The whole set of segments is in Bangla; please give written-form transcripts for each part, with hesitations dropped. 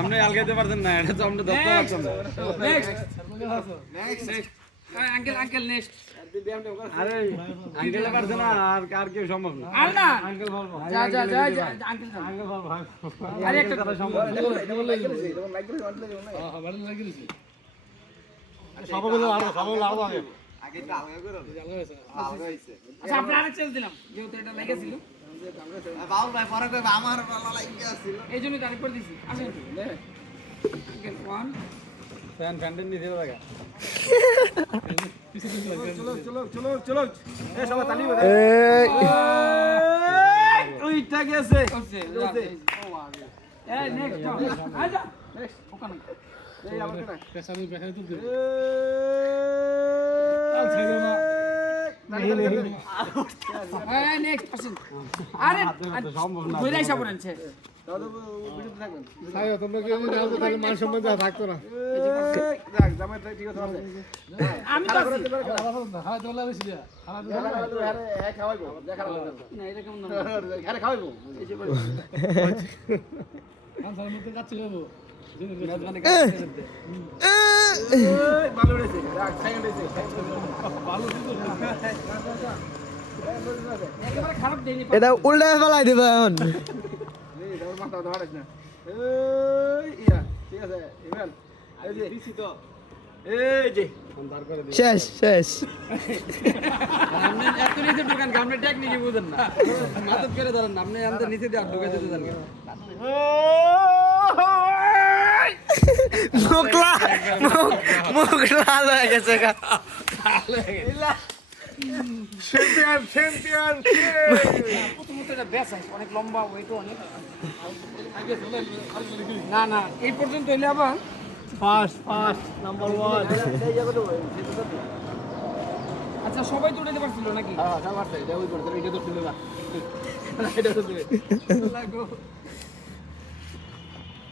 আপনি আলগাইতে পারছেন না, এটা তো আপনি ধরতে পারছেন না। Uncle uncle next. আরে আঙ্কেলে পারছে না, আর আর কেউ সম্ভব না। আর না আঙ্কেল বলবো, যা যা যা যা, আঙ্কেল যা। আঙ্কেল বলবো। আরে একটা কথা সম্ভব না। সবগুলো আরো আগে। আচ্ছা আপনি আরেক চেঞ্জ দিলাম যেহেতু এটা লেগেছিল এই জন্য তারিখ করে দিছি। আসেন আঙ্কেল ওয়ান ফ্যানটেন নিচে লাগা। ওইটা গেছে। এই নেক্সট আচ্ছা নেক্সট ওখানে এই নেক্সট আসেন। আরে সম্ভব না। কইরা হিসাব করেন ছে আমি তো আছি। না এটা কেমন নাম? একেবারে খারাপ দেয়নি। এটা উল্টে ফেলাই দিবা এখন। শেষ শেষ। আপনি এত নিচে ঢুকান, আপনি টেকনিকই বুঝেন না। মাদত করে ধরেন না, আপনি আমাদের নিচে দিয়ে ঢুকে দিতে দেন কেন? মুখ লাল হয়ে গেছে গা। প্রথমত এটা ব্যাস আছে, অনেক লম্বা ওয়েটও অনেক। না না এই পর্যন্ত হইলে আবার আচ্ছা সবাই তো উঠাতে পারছিল নাকি?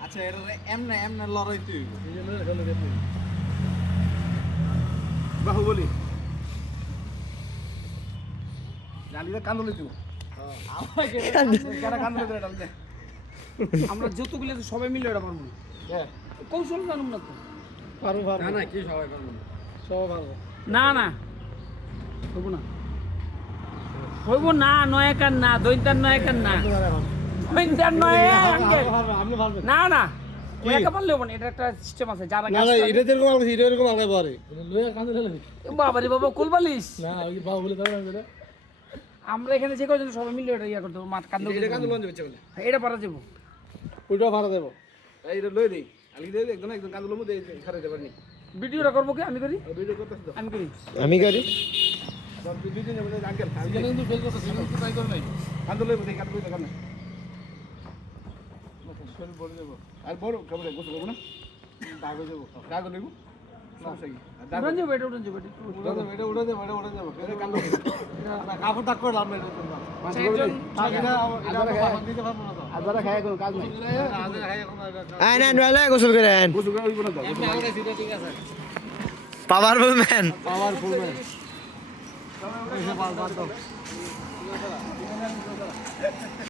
আচ্ছা এটা এমনে এমনে লড়াই তুই বাহুবলি জালিদা কান্দলে তুই আমরা যতগুলো আছে সবাই মিলে এটা পারবো। কৌশল জানুম না তো। না না কি সবাই করবো না না হইব না, হইব না। নয়কার না, দৈন্তার নয়কার না, দৈন্তার নয় আঙ্কেল। না না ওই একা পারলে হবো না, এটা একটা সিস্টেম আছে যারা বাবারে বাবা কুলবালিশ। আমরা এখানে যে কজন সবাই মিলে এটা ইয়া করতে হবে, মাঠ কান্দ এটা পারা যাবো। ভিডিওটা করবো কি আমি করি? আমি করি। আমি করি। উঠান যাবো, এটা উঠান যাবো, আয় নেন ভাই, গোসল করে আন। Powerful man.